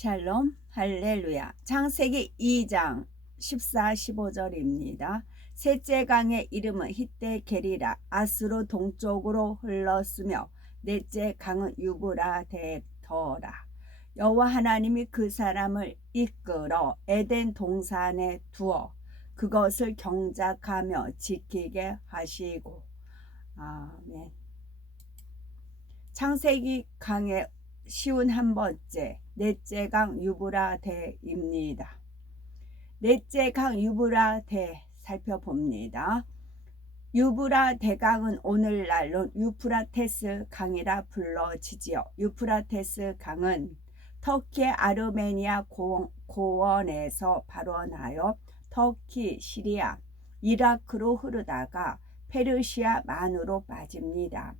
샬롬 할렐루야. 창세기 2장 14, 15절입니다. 셋째 강의 이름은 히데케리라. 아스로 동쪽으로 흘렀으며 넷째 강은 유브라데더라. 여호와 하나님이 그 사람을 이끌어 에덴 동산에 두어 그것을 경작하며 지키게 하시고. 아멘. 창세기 강의 쉬운 한 번째, 넷째 강 유브라데입니다. 넷째 강 유브라데 살펴봅니다. 유브라데강은 오늘날로 유프라테스 강이라 불러지지요. 유프라테스 강은 터키의 아르메니아 고원에서 발원하여 터키, 시리아, 이라크로 흐르다가 페르시아만으로 빠집니다.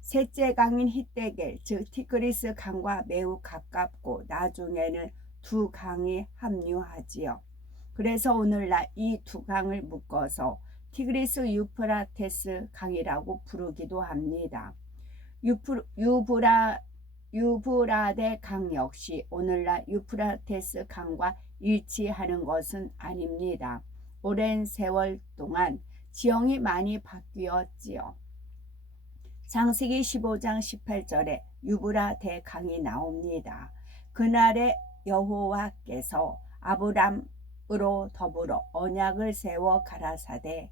셋째 강인 히데겔, 즉 티그리스 강과 매우 가깝고 나중에는 두 강이 합류하지요. 그래서 오늘날 이 두 강을 묶어서 티그리스 유프라테스 강이라고 부르기도 합니다. 유브라데 강 역시 오늘날 유프라테스 강과 일치하는 것은 아닙니다. 오랜 세월 동안 지형이 많이 바뀌었지요. 창세기 15장 18절에 유브라데 강이 나옵니다. 그날에 여호와께서 아브람으로 더불어 언약을 세워 가라사대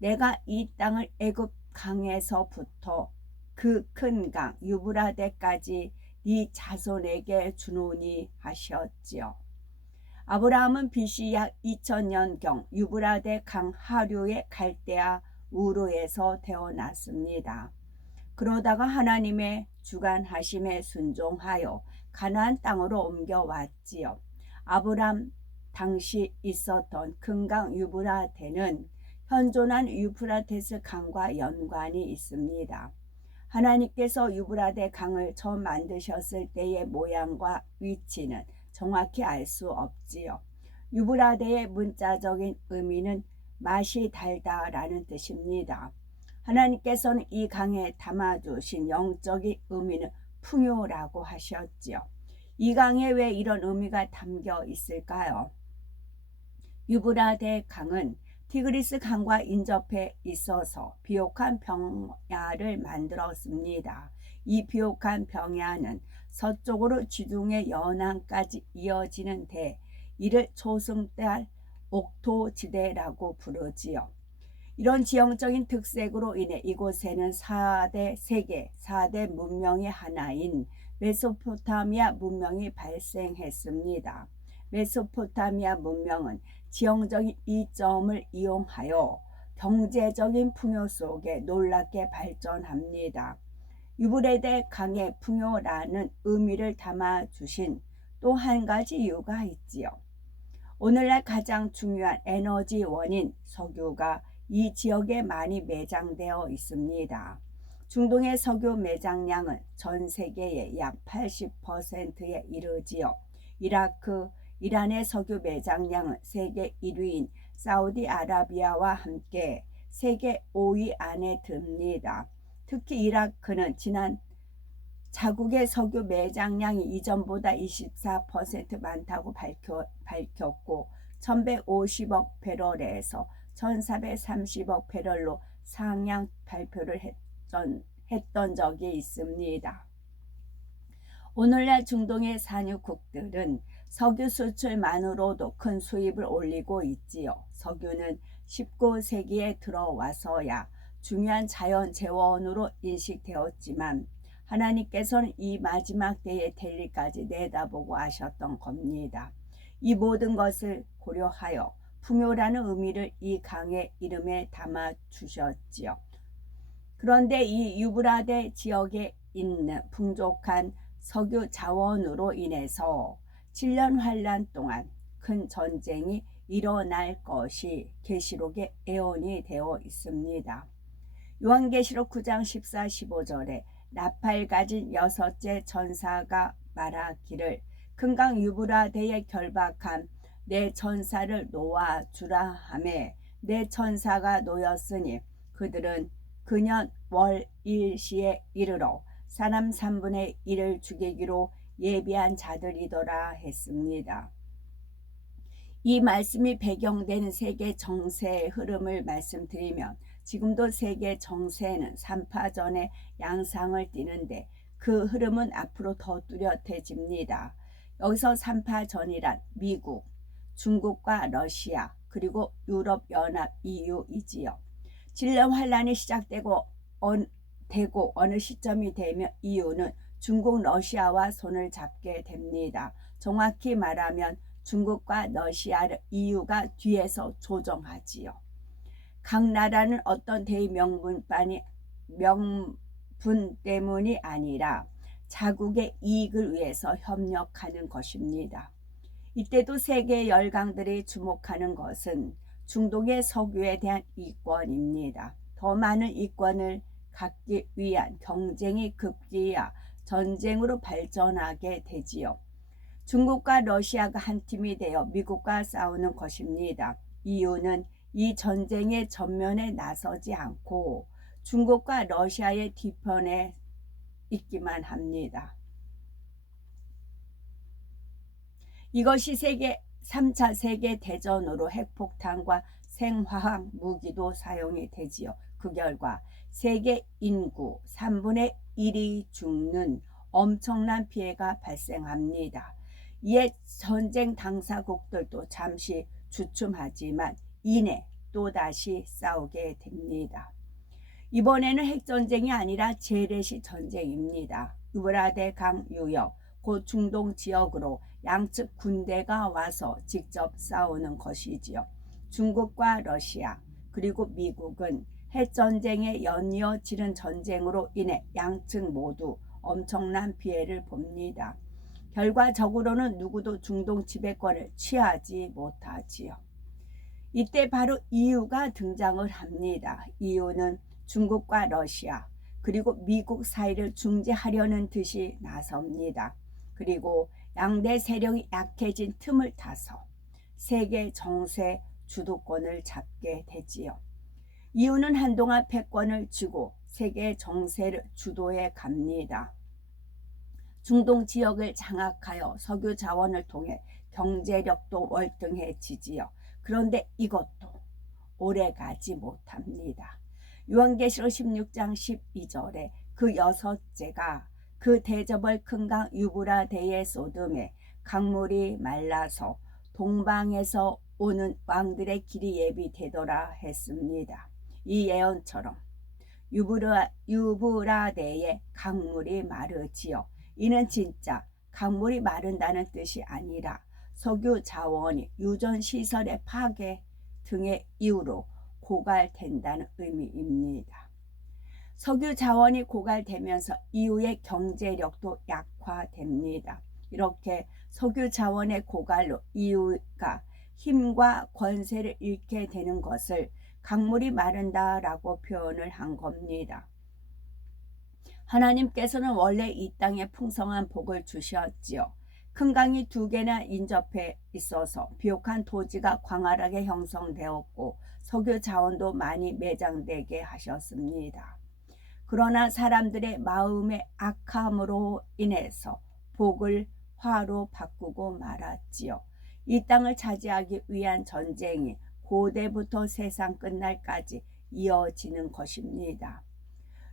내가 이 땅을 애굽 강에서부터 그 큰 강 유브라데까지 네 자손에게 주노니 하셨지요. 아브라함은 BC 약 2000년경 유브라데 강 하류의 갈대아 우르에서 태어났습니다. 그러다가 하나님의 주관하심에 순종하여 가나안 땅으로 옮겨왔지요. 아브람 당시 있었던 큰 강 유브라데는 현존한 유프라테스 강과 연관이 있습니다. 하나님께서 유브라데 강을 처음 만드셨을 때의 모양과 위치는 정확히 알 수 없지요. 유브라데의 문자적인 의미는 맛이 달다라는 뜻입니다. 하나님께서는 이 강에 담아두신 영적인 의미는 풍요라고 하셨지요. 이 강에 왜 이런 의미가 담겨 있을까요? 유브라데 강은 티그리스 강과 인접해 있어서 비옥한 병야를 만들었습니다. 이 비옥한 병야는 서쪽으로 지중해 연안까지 이어지는데 이를 초승달 옥토지대라고 부르지요. 이런 지형적인 특색으로 인해 이곳에는 4대 문명의 하나인 메소포타미아 문명이 발생했습니다. 메소포타미아 문명은 지형적인 이점을 이용하여 경제적인 풍요 속에 놀랍게 발전합니다. 유브라데 강의 풍요라는 의미를 담아주신 또 한 가지 이유가 있지요. 오늘날 가장 중요한 에너지 원인 석유가 이 지역에 많이 매장되어 있습니다. 중동의 석유 매장량은 전 세계의 약 80%에 이르지요. 이란의 석유 매장량은 세계 1위인 사우디아라비아와 함께 세계 5위 안에 듭니다. 특히 이라크는 지난 자국의 석유 매장량이 이전보다 24% 많다고 밝혔고 1150억 배럴에서 1430억 배럴로 상향 발표를 했던 적이 있습니다. 오늘날 중동의 산유국들은 석유 수출만으로도 큰 수입을 올리고 있지요. 석유는 19세기에 들어와서야 중요한 자연 재원으로 인식되었지만 하나님께서는 이 마지막 때의 될 일까지 내다보고 하셨던 겁니다. 이 모든 것을 고려하여 풍요라는 의미를 이 강의 이름에 담아 주셨지요. 그런데 이 유브라데 지역에 있는 풍족한 석유 자원으로 인해서 7년 환란 동안 큰 전쟁이 일어날 것이 계시록에 예언이 되어 있습니다. 요한계시록 9장 14, 15절에 나팔 가진 여섯째 천사가 말하기를 큰 강 유브라데에 결박한 내 천사를 놓아주라 하매 내 천사가 놓였으니 그들은 그년 월 일시에 이르러 사람 3분의 1을 죽이기로 예비한 자들이더라 했습니다. 이 말씀이 배경되는 세계 정세의 흐름을 말씀드리면 지금도 세계 정세는 3파전의 양상을 띠는데 그 흐름은 앞으로 더 뚜렷해집니다. 여기서 3파전이란 미국, 중국과 러시아 그리고 유럽연합 EU이지요. 진령 환란이 시작되고 어느 시점이 되면 EU는 중국, 러시아와 손을 잡게 됩니다. 정확히 말하면 중국과 러시아를 EU가 뒤에서 조정하지요. 각 나라는 어떤 대의 명분 때문이 아니라 자국의 이익을 위해서 협력하는 것입니다. 이때도 세계 열강들이 주목하는 것은 중동의 석유에 대한 이권입니다. 더 많은 이권을 갖기 위한 경쟁이 급기야 전쟁으로 발전하게 되지요. 중국과 러시아가 한 팀이 되어 미국과 싸우는 것입니다. 이유는 이 전쟁의 전면에 나서지 않고 중국과 러시아의 뒤편에 있기만 합니다. 이것이 3차 세계대전으로 핵폭탄과 생화학 무기도 사용이 되지요. 그 결과 세계 인구 3분의 1이 죽는 엄청난 피해가 발생합니다. 이에 전쟁 당사국들도 잠시 주춤하지만 이내 또다시 싸우게 됩니다. 이번에는 핵전쟁이 아니라 재래식 전쟁입니다. 유브라데 강 유역, 곧 중동 지역으로 양측 군대가 와서 직접 싸우는 것이지요. 중국과 러시아 그리고 미국은 핵전쟁에 연이어 치른 전쟁으로 인해 양측 모두 엄청난 피해를 봅니다. 결과적으로는 누구도 중동 지배권을 취하지 못하지요. 이때 바로 EU가 등장을 합니다. EU는 중국과 러시아 그리고 미국 사이를 중재하려는 듯이 나섭니다. 그리고 양대 세력이 약해진 틈을 타서 세계 정세 주도권을 잡게 되지요. EU는 한동안 패권을 쥐고 세계 정세를 주도해 갑니다. 중동 지역을 장악하여 석유 자원을 통해 경제력도 월등해지지요. 그런데 이것도 오래가지 못합니다. 요한계시록 16장 12절에 그 여섯째가 그 대저벌 큰 강 유브라데의 소돔에 강물이 말라서 동방에서 오는 왕들의 길이 예비되더라 했습니다. 이 예언처럼 유브라데의 강물이 마르지요. 이는 진짜 강물이 마른다는 뜻이 아니라 석유 자원이 유전 시설의 파괴 등의 이유로 고갈된다는 의미입니다. 석유 자원이 고갈되면서 이후의 경제력도 약화됩니다. 이렇게 석유 자원의 고갈로 이유가 힘과 권세를 잃게 되는 것을 강물이 마른다라고 표현을 한 겁니다. 하나님께서는 원래 이 땅에 풍성한 복을 주셨지요. 큰 강이 2개나 인접해 있어서 비옥한 토지가 광활하게 형성되었고 석유 자원도 많이 매장되게 하셨습니다. 그러나 사람들의 마음의 악함으로 인해서 복을 화로 바꾸고 말았지요. 이 땅을 차지하기 위한 전쟁이 고대부터 세상 끝날까지 이어지는 것입니다.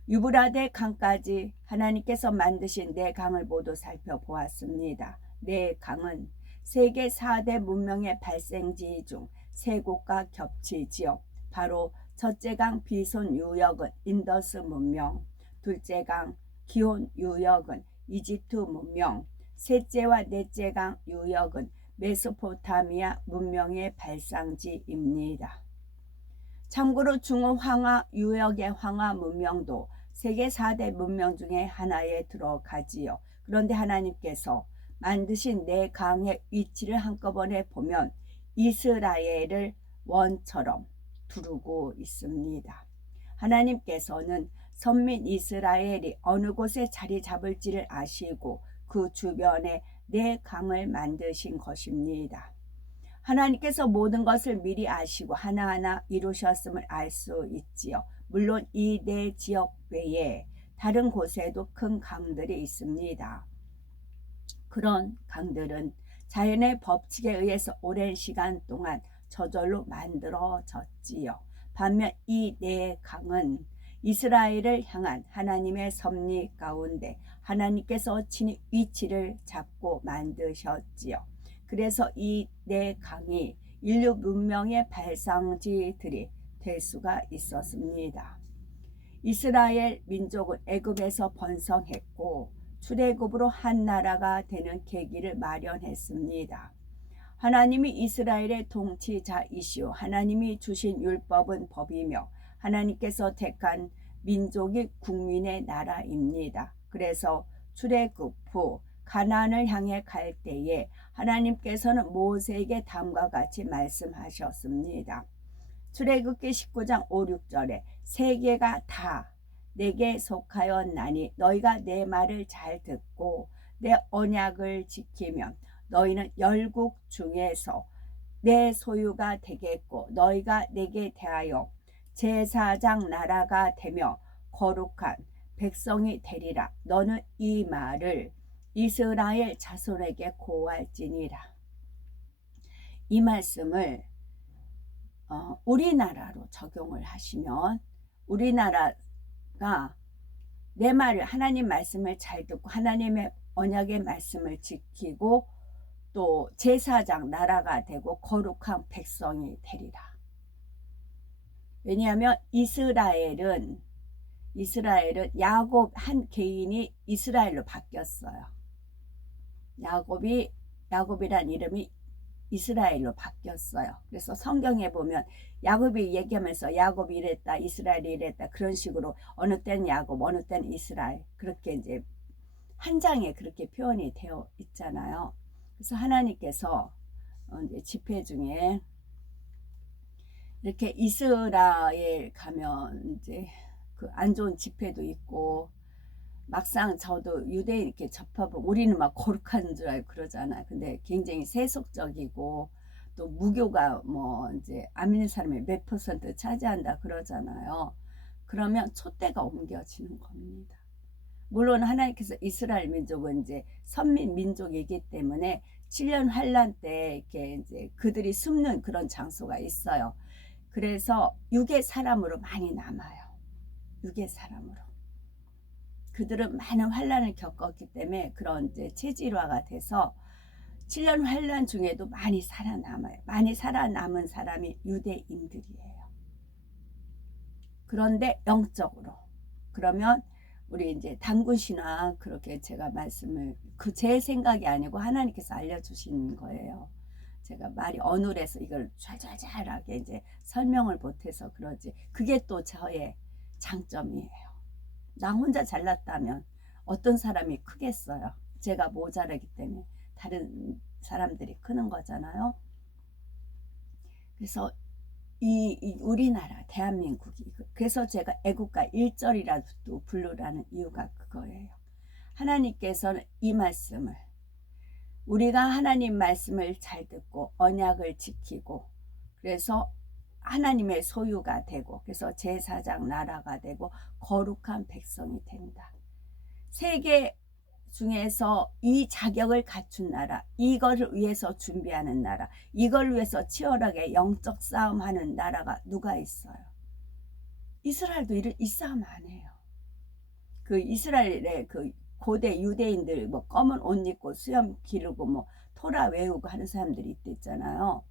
유브라데 강까지 하나님께서 만드신 네 강을 모두 살펴보았습니다. 네 강은 세계 4대 문명의 발생지 중 3곳과 겹치지요. 바로 첫째 강 비손 유역은 인더스 문명, 둘째 강 기온 유역은 이집트 문명, 셋째와 넷째 강 유역은 메소포타미아 문명의 발상지입니다. 참고로 중후 황하 유역의 황하 문명도 세계 4대 문명 중에 하나에 들어가지요. 그런데 하나님께서 만드신 네 강의 위치를 한꺼번에 보면 이스라엘을 원처럼 두르고 있습니다. 하나님께서는 선민 이스라엘이 어느 곳에 자리 잡을지를 아시고 그 주변에 네 강을 만드신 것입니다. 하나님께서 모든 것을 미리 아시고 하나하나 이루셨음을 알 수 있지요. 물론 이 네 지역 외에 다른 곳에도 큰 강들이 있습니다. 그런 강들은 자연의 법칙에 의해서 오랜 시간 동안 저절로 만들어졌지요. 반면 이 네 강은 이스라엘을 향한 하나님의 섭리 가운데 하나님께서 친히 위치를 잡고 만드셨지요. 그래서 이 네 강이 인류 문명의 발상지들이 될 수가 있었습니다. 이스라엘 민족은 애굽에서 번성했고 출애굽으로 한 나라가 되는 계기를 마련했습니다. 하나님이 이스라엘의 통치자이시오 하나님이 주신 율법은 법이며 하나님께서 택한 민족이 국민의 나라입니다. 그래서 출애굽 후 가나안을 향해 갈 때에 하나님께서는 모세에게 다음과 같이 말씀하셨습니다. 출애굽기 19장 5, 6절에 세계가 다 내게 속하였나니 너희가 내 말을 잘 듣고 내 언약을 지키면 너희는 열국 중에서 내 소유가 되겠고 너희가 내게 대하여 제사장 나라가 되며 거룩한 백성이 되리라. 너는 이 말을 이스라엘 자손에게 고할지니라. 이 말씀을 우리나라로 적용을 하시면 우리나라가 내 말을 하나님 말씀을 잘 듣고 하나님의 언약의 말씀을 지키고 또 제사장 나라가 되고 거룩한 백성이 되리라. 왜냐하면 이스라엘은 야곱 한 개인이 이스라엘로 바뀌었어요. 야곱이란 이름이 이스라엘로 바뀌었어요. 그래서 성경에 보면 야곱이 얘기하면서 야곱이 이랬다, 이스라엘이 이랬다, 그런 식으로 어느 때는 야곱, 어느 때는 이스라엘, 그렇게 이제 한 장에 그렇게 표현이 되어 있잖아요. 그래서 하나님께서 이제 집회 중에 이렇게 이스라엘 가면 이제 그 안 좋은 집회도 있고 막상 저도 유대인 이렇게 접하면 우리는 막 거룩한 줄 알고 그러잖아요. 근데 굉장히 세속적이고 또 무교가 뭐 이제 안 믿는 사람이 몇 % 차지한다 그러잖아요. 그러면 촛대가 옮겨지는 겁니다. 물론 하나님께서 이스라엘 민족은 이제 선민 민족이기 때문에 7년 환란 때 이렇게 이제 그들이 숨는 그런 장소가 있어요. 그래서 육의 사람으로 많이 남아요. 육의 사람으로. 그들은 많은 환란을 겪었기 때문에 그런 이제 체질화가 돼서 7년 환란 중에도 많이 살아남아요. 많이 살아남은 사람이 유대인들이에요. 그런데 영적으로 그러면 우리 이제 단군신앙 그렇게 제가 말씀을 제 생각이 아니고 하나님께서 알려주신 거예요. 제가 말이 어눌해서 이걸 잘잘잘하게 이제 설명을 못해서 그러지. 그게 또 저의 장점이에요. 나 혼자 잘났다면 어떤 사람이 크겠어요. 제가 모자라기 때문에 다른 사람들이 크는 거잖아요. 그래서 이 우리나라 대한민국이 그래서 제가 애국가 1절이라도 부르라는 이유가 그거예요. 하나님께서는 이 말씀을 우리가 하나님 말씀을 잘 듣고 언약을 지키고 그래서 하나님의 소유가 되고 그래서 제사장 나라가 되고 거룩한 백성이 된다. 세계 중에서 이 자격을 갖춘 나라, 이거를 위해서 준비하는 나라, 이걸 위해서 치열하게 영적 싸움하는 나라가 누가 있어요? 이스라엘도 이 싸움 안 해요. 그 이스라엘의 그 고대 유대인들 뭐 검은 옷 입고 수염 기르고 뭐 토라 외우고 하는 사람들이 있댔잖아요.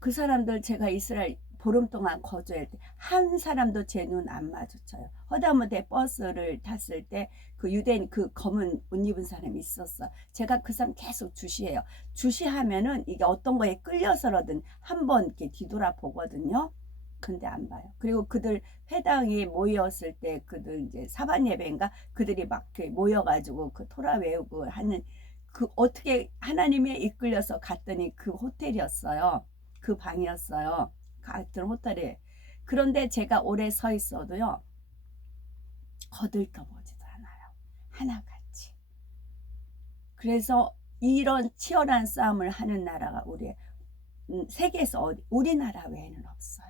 그 사람들 제가 이스라엘 보름 동안 거주할 때 한 사람도 제 눈 안 마주쳐요. 허다못해 버스를 탔을 때 그 유대인 그 검은 옷 입은 사람이 있었어. 제가 그 사람 계속 주시해요. 주시하면은 이게 어떤 거에 끌려서라든 한번 이렇게 뒤돌아 보거든요. 근데 안 봐요. 그리고 그들 회당이 모였을 때 그들 이제 사반 예배인가 그들이 막 이렇게 모여가지고 그 토라 외우고 하는 그 어떻게 하나님에 이끌려서 갔더니 그 호텔이었어요. 그 방이었어요. 같은 호텔에. 그런데 제가 오래 서 있어도요. 거들떠보지도 않아요. 하나같이. 그래서 이런 치열한 싸움을 하는 나라가 우리 세계에서 우리나라 외에는 없어요.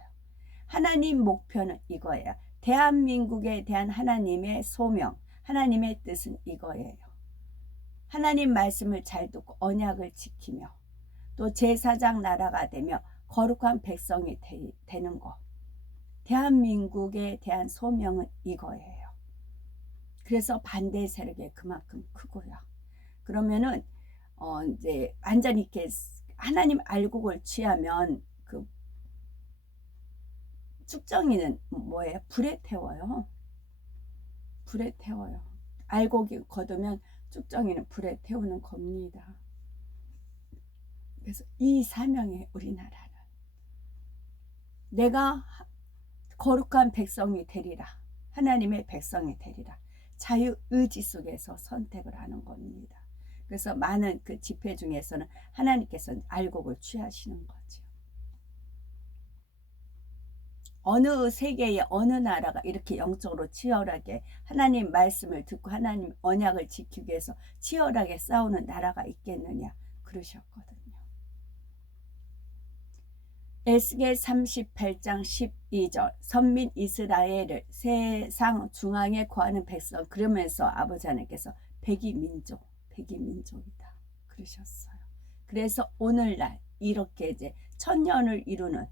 하나님 목표는 이거예요. 대한민국에 대한 하나님의 소명, 하나님의 뜻은 이거예요. 하나님 말씀을 잘 듣고 언약을 지키며 또 제사장 나라가 되며 거룩한 백성이 되는 것. 대한민국에 대한 소명은 이거예요. 그래서 반대 세력이 그만큼 크고요. 그러면은 이제 완전히 이렇게 하나님 알곡을 취하면 그 쭉정이는 뭐예요? 불에 태워요. 불에 태워요. 알곡이 거두면 쭉정이는 불에 태우는 겁니다. 그래서 이 사명에 우리나라는 내가 거룩한 백성이 되리라. 하나님의 백성이 되리라. 자유의지 속에서 선택을 하는 겁니다. 그래서 많은 그 집회 중에서는 하나님께서 알곡을 취하시는 거죠. 어느 세계의 어느 나라가 이렇게 영적으로 치열하게 하나님 말씀을 듣고 하나님 언약을 지키기 위해서 치열하게 싸우는 나라가 있겠느냐 그러셨거든요. 에스겔 38장 12절 선민 이스라엘을 세상 중앙에 거하는 백성 그러면서 아버지 하나님께서 백이민족이다 그러셨어요. 그래서 오늘날 이렇게 이제 천년을 이루는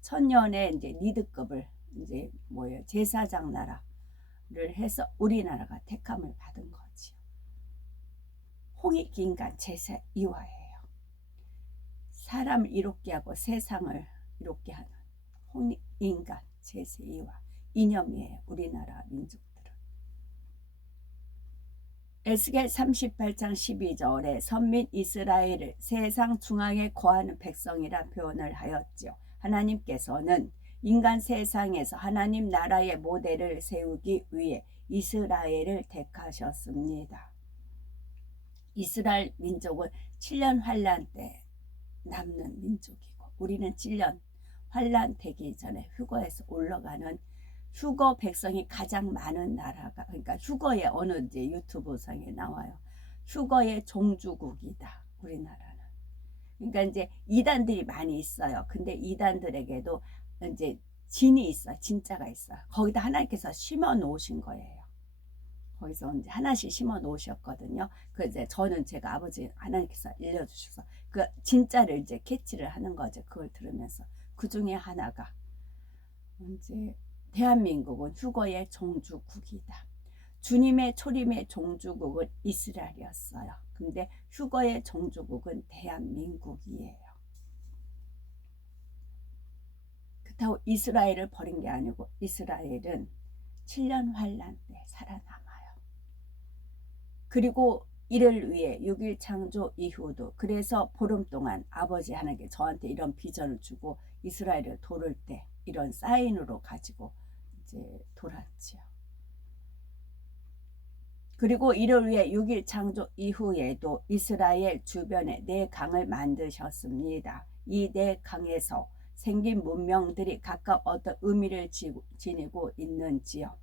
천년의 이제 리드급을 이제 뭐예요? 제사장 나라를 해서 우리나라가 택함을 받은 거지요. 홍익인간 제사 이화예요. 사람을 이롭게 하고 세상을 이롭게 하는 홍익인간 제사 이화 이념이에요. 우리나라 민족들은. 에스겔 38장 12절에 선민 이스라엘을 세상 중앙에 거하는 백성이라 표현을 하였지요. 하나님께서는 인간 세상에서 하나님 나라의 모델을 세우기 위해 이스라엘을 택하셨습니다. 이스라엘 민족은 7년 환란 때 남는 민족이고 우리는 7년 환란 되기 전에 휴거에서 올라가는 휴거 백성이 가장 많은 나라가 그러니까 휴거의 어느 이제 유튜브 상에 나와요. 휴거의 종주국이다 우리나라는. 그러니까 이제 이단들이 많이 있어요. 근데 이단들에게도 이제 진이 있어요. 진짜가 있어요. 거기다 하나님께서 심어 놓으신 거예요. 거기서 이제 하나씩 심어 놓으셨거든요. 그 이제 저는 제가 아버지 하나님께서 일러주셔서 그 진짜를 이제 캐치를 하는 거죠. 그걸 들으면서 그 중에 하나가 이제 대한민국은 휴거의 종주국이다. 주님의 초림의 종주국은 이스라엘이었어요. 근데 휴거의 종주국은 대한민국이에요. 그렇다고 이스라엘을 버린 게 아니고 이스라엘은 7년 환란 때 살아남아요. 그리고 이를 위해 6일 창조 이후도 그래서 보름 동안 아버지 하나님께 저한테 이런 비전을 주고 이스라엘을 도를 때 이런 사인으로 가지고 이제 돌았지요. 그리고 이를 위해 6일 창조 이후에도 이스라엘 주변에 4강을 만드셨습니다. 이 4강에서 생긴 문명들이 각각 어떤 의미를 지니고 있는지요.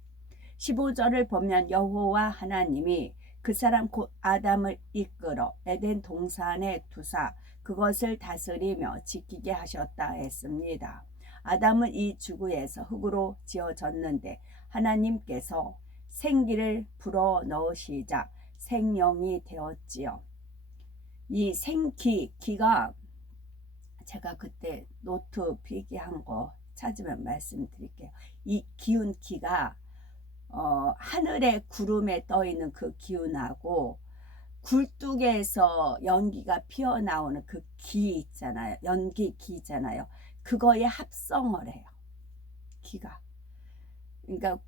15절을 보면 여호와 하나님이 그 사람 곧 아담을 이끌어 에덴 동산에 두사 그것을 다스리며 지키게 하셨다 했습니다. 아담은 이 지구에서 흙으로 지어졌는데 하나님께서 생기를 불어넣으시자 생명이 되었지요. 이 기가 제가 그때 노트 필기한 거 찾으면 말씀드릴게요. 이 기운 기가 하늘의 구름에 떠있는 그 기운하고 굴뚝에서 연기가 피어나오는 그 기 있잖아요. 연기 기 있잖아요. 그거의 합성을 해요. 기가. 그러니까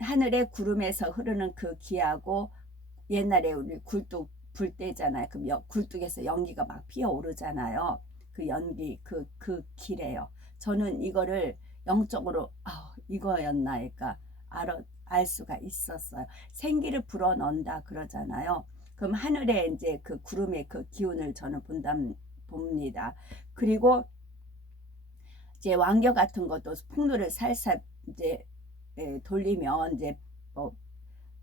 하늘의 구름에서 흐르는 그 기하고 옛날에 우리 굴뚝 불 때잖아요. 그럼 굴뚝에서 연기가 막 피어오르잖아요. 그 연기, 그 기래요. 저는 이거를 영적으로 이거였나 그러니까 알 수가 있었어요. 생기를 불어넣는다 그러잖아요. 그럼 하늘에 이제 그 구름의 그 기운을 저는 봅니다. 그리고 이제 왕겨 같은 것도 풍류를 살살 이제 돌리면 이제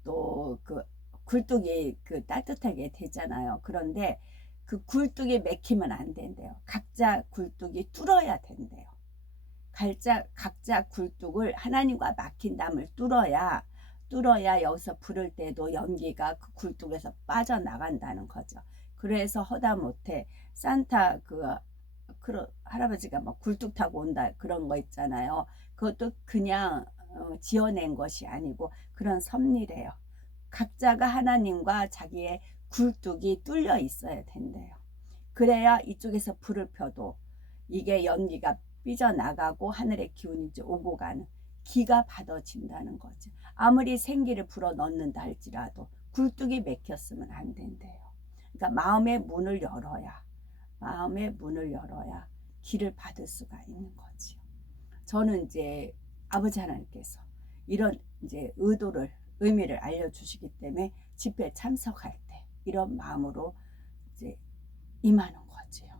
또 그 굴뚝이 그 따뜻하게 되잖아요. 그런데 그 굴뚝이 맥히면 안 된대요. 각자 굴뚝이 뚫어야 된대요. 각자 굴뚝을 하나님과 막힌 담을 뚫어야 뚫어야 여기서 부를 때도 연기가 그 굴뚝에서 빠져나간다는 거죠. 그래서 허다못해 산타 그 할아버지가 막 굴뚝 타고 온다 그런 거 있잖아요. 그것도 그냥 지어낸 것이 아니고 그런 섭리래요. 각자가 하나님과 자기의 굴뚝이 뚫려 있어야 된대요. 그래야 이쪽에서 불을 펴도 이게 연기가 삐져나가고 하늘의 기운이 이제 오고 가는 기가 받아진다는 거죠. 아무리 생기를 불어 넣는다 할지라도 굴뚝이 막혔으면 안 된대요. 그러니까 마음의 문을 열어야 길을 받을 수가 있는 거지요. 저는 이제 아버지 하나님께서 이런 이제 의미를 알려주시기 때문에 집회에 참석할 때 이런 마음으로 이제 임하는 거지요.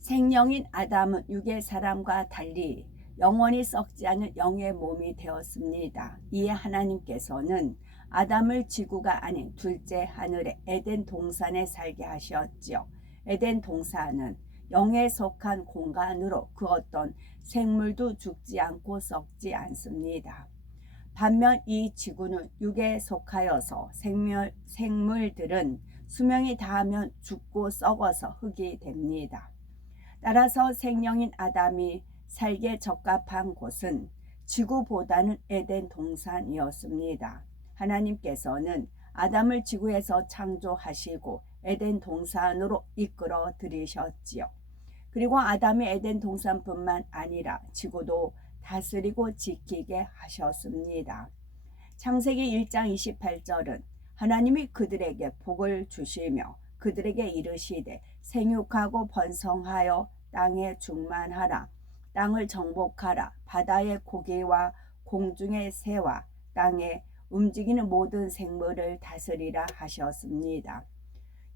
생명인 아담은 육의 사람과 달리 영원히 썩지 않은 영의 몸이 되었습니다. 이에 하나님께서는 아담을 지구가 아닌 둘째 하늘의 에덴 동산에 살게 하셨지요. 에덴 동산은 영에 속한 공간으로 그 어떤 생물도 죽지 않고 썩지 않습니다. 반면 이 지구는 육에 속하여서 생물들은 수명이 다하면 죽고 썩어서 흙이 됩니다. 따라서 생명인 아담이 살기에 적합한 곳은 지구보다는 에덴 동산이었습니다. 하나님께서는 아담을 지구에서 창조하시고 에덴 동산으로 이끌어 들이셨지요. 그리고 아담이 에덴 동산뿐만 아니라 지구도 다스리고 지키게 하셨습니다. 창세기 1장 28절은 하나님이 그들에게 복을 주시며 그들에게 이르시되 생육하고 번성하여 땅에 충만하라. 땅을 정복하라. 바다의 고기와 공중의 새와 땅에 움직이는 모든 생물을 다스리라 하셨습니다.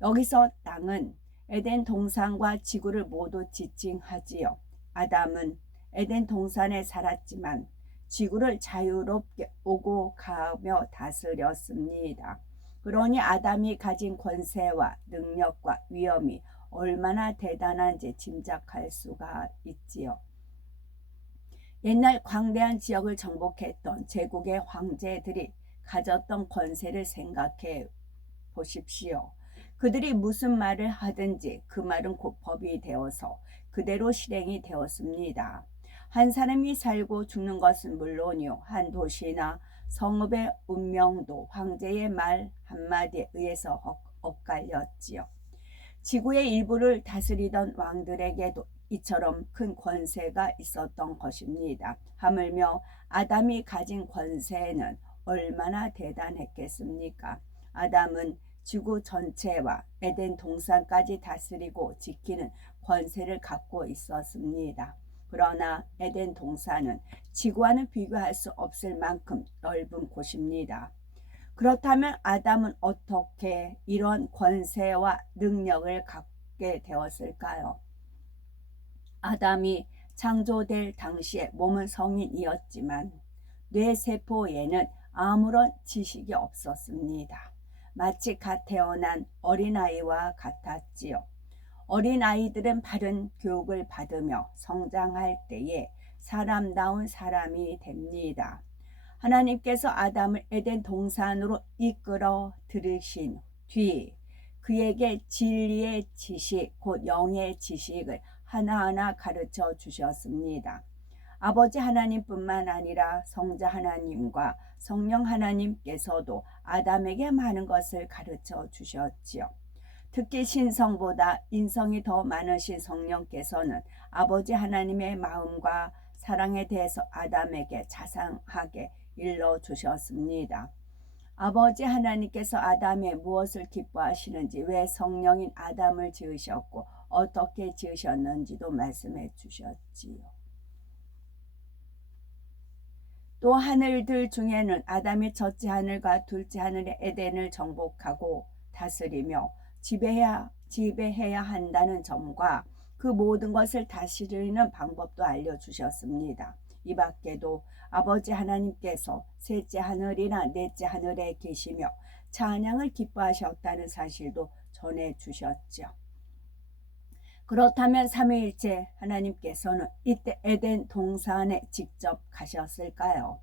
여기서 땅은 에덴 동산과 지구를 모두 지칭하지요. 아담은 에덴 동산에 살았지만 지구를 자유롭게 오고 가며 다스렸습니다. 그러니 아담이 가진 권세와 능력과 위엄이 얼마나 대단한지 짐작할 수가 있지요. 옛날 광대한 지역을 정복했던 제국의 황제들이 가졌던 권세를 생각해 보십시오. 그들이 무슨 말을 하든지 그 말은 곧 법이 되어서 그대로 실행이 되었습니다. 한 사람이 살고 죽는 것은 물론이요, 한 도시나 성읍의 운명도 황제의 말 한마디에 의해서 엇갈렸지요. 지구의 일부를 다스리던 왕들에게도 이처럼 큰 권세가 있었던 것입니다. 하물며 아담이 가진 권세는 얼마나 대단했겠습니까? 아담은 지구 전체와 에덴 동산까지 다스리고 지키는 권세를 갖고 있었습니다. 그러나 에덴 동산은 지구와는 비교할 수 없을 만큼 넓은 곳입니다. 그렇다면 아담은 어떻게 이런 권세와 능력을 갖게 되었을까요? 아담이 창조될 당시에 몸은 성인이었지만 뇌세포에는 아무런 지식이 없었습니다. 마치 갓 태어난 어린아이와 같았지요. 어린아이들은 바른 교육을 받으며 성장할 때에 사람다운 사람이 됩니다. 하나님께서 아담을 에덴 동산으로 이끌어 들으신 뒤 그에게 진리의 지식, 곧 영의 지식을 하나하나 가르쳐 주셨습니다. 아버지 하나님뿐만 아니라 성자 하나님과 성령 하나님께서도 아담에게 많은 것을 가르쳐 주셨지요. 특히 신성보다 인성이 더 많으신 성령께서는 아버지 하나님의 마음과 사랑에 대해서 아담에게 자상하게 일러주셨습니다. 아버지 하나님께서 아담에 무엇을 기뻐하시는지, 왜 성령인 아담을 지으셨고 어떻게 지으셨는지도 말씀해 주셨지요. 또 하늘들 중에는 아담이 첫째 하늘과 둘째 하늘의 에덴을 정복하고 다스리며 지배해야 한다는 점과 그 모든 것을 다스리는 방법도 알려주셨습니다. 이 밖에도 아버지 하나님께서 셋째 하늘이나 넷째 하늘에 계시며 찬양을 기뻐하셨다는 사실도 전해주셨죠. 그렇다면 삼위일체 하나님께서는 이때 에덴 동산에 직접 가셨을까요?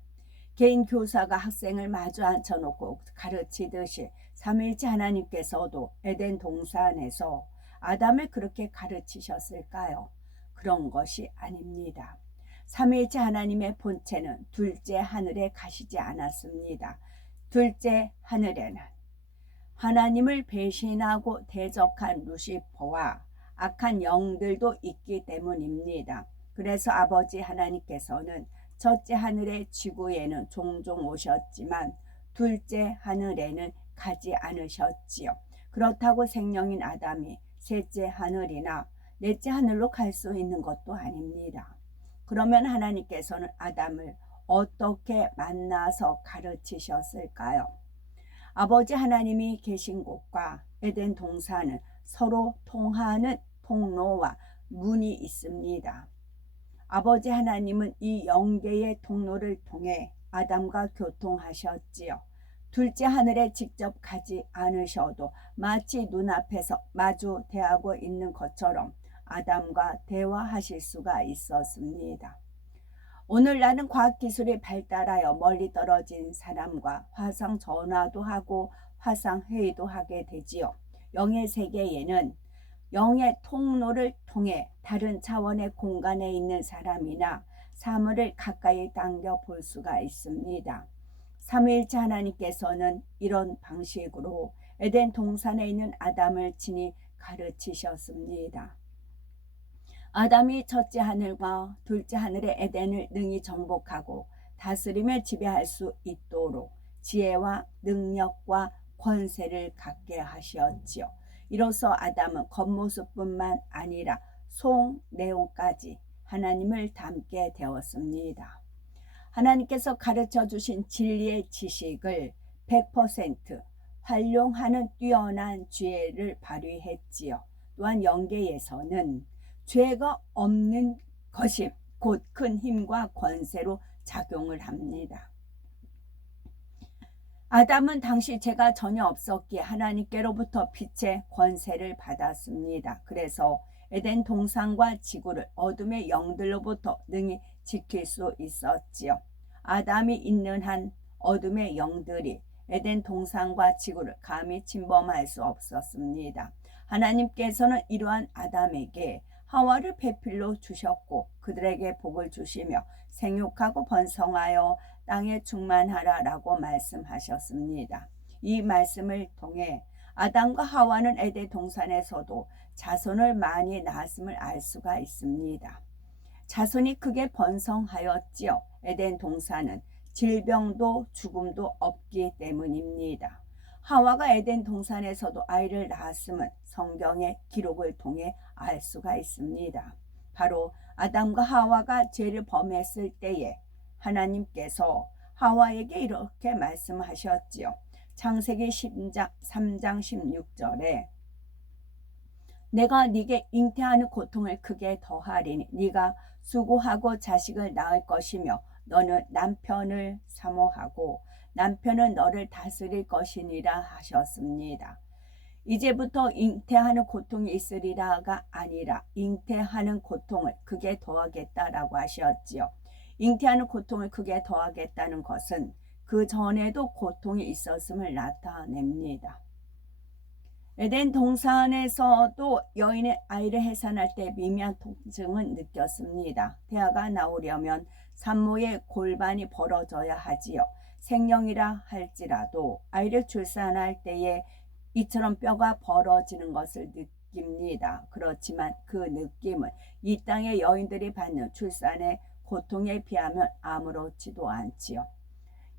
개인 교사가 학생을 마주 앉혀놓고 가르치듯이 삼위일체 하나님께서도 에덴 동산에서 아담을 그렇게 가르치셨을까요? 그런 것이 아닙니다. 삼위일체 하나님의 본체는 둘째 하늘에 가시지 않았습니다. 둘째 하늘에는 하나님을 배신하고 대적한 루시퍼와 악한 영들도 있기 때문입니다. 그래서 아버지 하나님께서는 첫째 하늘의 지구에는 종종 오셨지만 둘째 하늘에는 가지 않으셨지요. 그렇다고 생명인 아담이 셋째 하늘이나 넷째 하늘로 갈 수 있는 것도 아닙니다. 그러면 하나님께서는 아담을 어떻게 만나서 가르치셨을까요? 아버지 하나님이 계신 곳과 에덴 동산은 서로 통하는 통로와 문이 있습니다. 아버지 하나님은 이 영계의 통로를 통해 아담과 교통하셨지요. 둘째 하늘에 직접 가지 않으셔도 마치 눈앞에서 마주 대하고 있는 것처럼 아담과 대화하실 수가 있었습니다. 오늘날은 과학기술이 발달하여 멀리 떨어진 사람과 화상 전화도 하고 화상 회의도 하게 되지요. 영의 세계에는 영의 통로를 통해 다른 차원의 공간에 있는 사람이나 사물을 가까이 당겨 볼 수가 있습니다. 삼위일체 하나님께서는 이런 방식으로 에덴 동산에 있는 아담을 친히 가르치셨습니다. 아담이 첫째 하늘과 둘째 하늘의 에덴을 능히 정복하고 다스리며 지배할 수 있도록 지혜와 능력과 권세를 갖게 하셨지요. 이로써 아담은 겉모습뿐만 아니라 속 내용까지 하나님을 닮게 되었습니다. 하나님께서 가르쳐 주신 진리의 지식을 100% 활용하는 뛰어난 지혜를 발휘했지요. 또한 영계에서는 죄가 없는 것이 곧 큰 힘과 권세로 작용을 합니다. 아담은 당시 죄가 전혀 없었기에 하나님께로부터 빛의 권세를 받았습니다. 그래서 에덴 동산과 지구를 어둠의 영들로부터 능히 지킬 수 있었지요. 아담이 있는 한 어둠의 영들이 에덴 동산과 지구를 감히 침범할 수 없었습니다. 하나님께서는 이러한 아담에게 하와를 배필로 주셨고 그들에게 복을 주시며 생육하고 번성하여 땅에 충만하라 라고 말씀하셨습니다. 이 말씀을 통해 아담과 하와는 에덴 동산에서도 자손을 많이 낳았음을 알 수가 있습니다. 자손이 크게 번성하였지요. 에덴 동산은 질병도 죽음도 없기 때문입니다. 하와가 에덴 동산에서도 아이를 낳았음은 성경의 기록을 통해 알 수가 있습니다. 바로 아담과 하와가 죄를 범했을 때에 하나님께서 하와에게 이렇게 말씀하셨지요. 창세기 3장 16절에 내가 네게 잉태하는 고통을 크게 더하리니 네가 수고하고 자식을 낳을 것이며 너는 남편을 사모하고 남편은 너를 다스릴 것이니라 하셨습니다. 이제부터 잉태하는 고통이 있으리라가 아니라 잉태하는 고통을 크게 더하겠다라고 하셨지요. 잉태하는 고통을 크게 더하겠다는 것은 그 전에도 고통이 있었음을 나타냅니다. 에덴 동산에서도 여인의 아이를 해산할 때 미미한 통증은 느꼈습니다. 태아가 나오려면 산모의 골반이 벌어져야 하지요. 생령이라 할지라도 아이를 출산할 때에 이처럼 뼈가 벌어지는 것을 느낍니다. 그렇지만 그 느낌은 이 땅의 여인들이 받는 출산의 고통에 비하면 아무렇지도 않지요.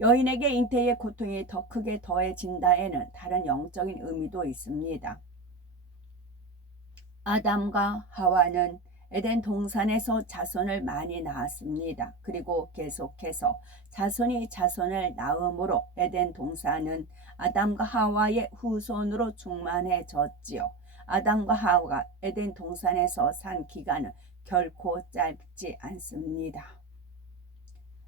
여인에게 잉태의 고통이 더 크게 더해진다에는 다른 영적인 의미도 있습니다. 아담과 하와는 에덴 동산에서 자손을 많이 낳았습니다. 그리고 계속해서 자손이 자손을 낳음으로 에덴 동산은 아담과 하와의 후손으로 충만해졌지요. 아담과 하와가 에덴 동산에서 산 기간은 결코 짧지 않습니다.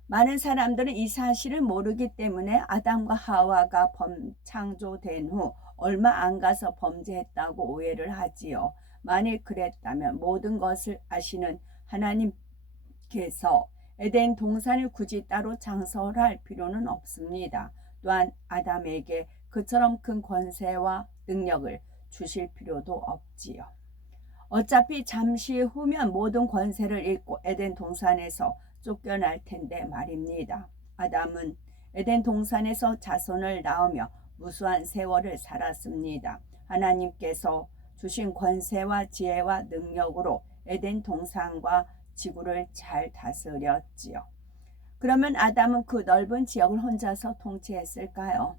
많은 사람들은 이 사실을 모르기 때문에 아담과 하와가 창조된 후 얼마 안 가서 범죄했다고 오해를 하지요. 만일 그랬다면 모든 것을 아시는 하나님께서 에덴 동산을 굳이 따로 창설할 필요는 없습니다. 또한 아담에게 그처럼 큰 권세와 능력을 주실 필요도 없지요. 어차피 잠시 후면 모든 권세를 잃고 에덴 동산에서 쫓겨날 텐데 말입니다. 아담은 에덴 동산에서 자손을 낳으며 무수한 세월을 살았습니다. 하나님께서 주신 권세와 지혜와 능력으로 에덴 동산과 지구를 잘 다스렸지요. 그러면 아담은 그 넓은 지역을 혼자서 통치했을까요?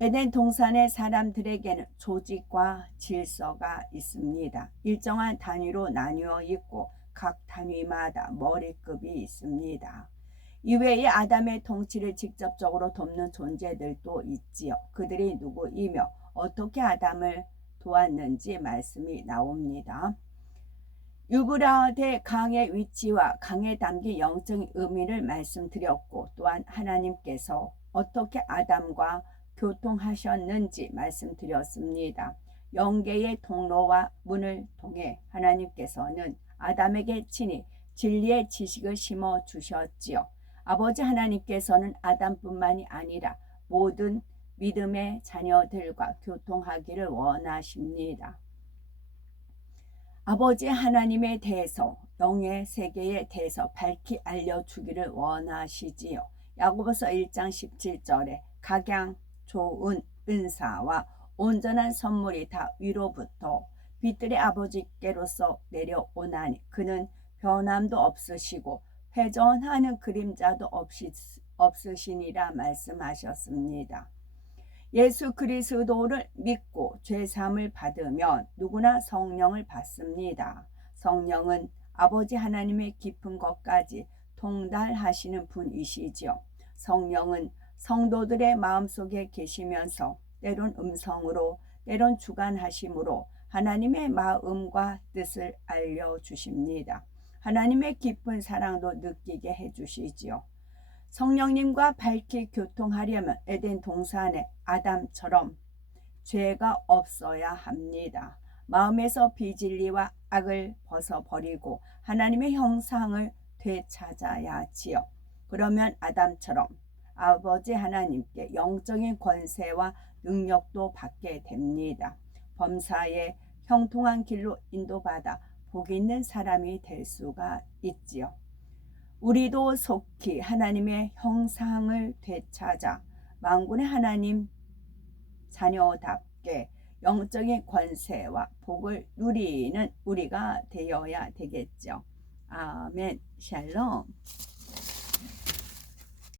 에덴 동산의 사람들에게는 조직과 질서가 있습니다. 일정한 단위로 나뉘어 있고 각 단위마다 머리급이 있습니다. 이외에 아담의 통치를 직접적으로 돕는 존재들도 있지요. 그들이 누구이며 어떻게 아담을 도왔는지 말씀이 나옵니다. 유브라데 강의 위치와 강에 담긴 영적인 의미를 말씀드렸고, 또한 하나님께서 어떻게 아담과 교통하셨는지 말씀드렸습니다. 영계의 통로와 문을 통해 하나님께서는 아담에게 친히 진리의 지식을 심어 주셨지요. 아버지 하나님께서는 아담뿐만이 아니라 모든 믿음의 자녀들과 교통하기를 원하십니다. 아버지 하나님에 대해서, 영의 세계에 대해서 밝히 알려주기를 원하시지요. 야고보서 1장 17절에 각양 좋은 은사와 온전한 선물이 다 위로부터 빛들의 아버지께로서 내려오나니 그는 변함도 없으시고 회전하는 그림자도 없으시니라 말씀하셨습니다. 예수 그리스도를 믿고 죄사함을 받으면 누구나 성령을 받습니다. 성령은 아버지 하나님의 깊은 것까지 통달하시는 분이시지요. 성령은 성도들의 마음속에 계시면서 때론 음성으로, 때론 주관하심으로 하나님의 마음과 뜻을 알려주십니다. 하나님의 깊은 사랑도 느끼게 해주시지요. 성령님과 밝히 교통하려면 에덴 동산의 아담처럼 죄가 없어야 합니다. 마음에서 비진리와 악을 벗어버리고 하나님의 형상을 되찾아야지요. 그러면 아담처럼 아버지 하나님께 영적인 권세와 능력도 받게 됩니다. 범사에 형통한 길로 인도받아 복 있는 사람이 될 수가 있지요. 우리도 속히 하나님의 형상을 되찾아 만군의 하나님 자녀답게 영적인 권세와 복을 누리는 우리가 되어야 되겠죠. 아멘. 샬롬.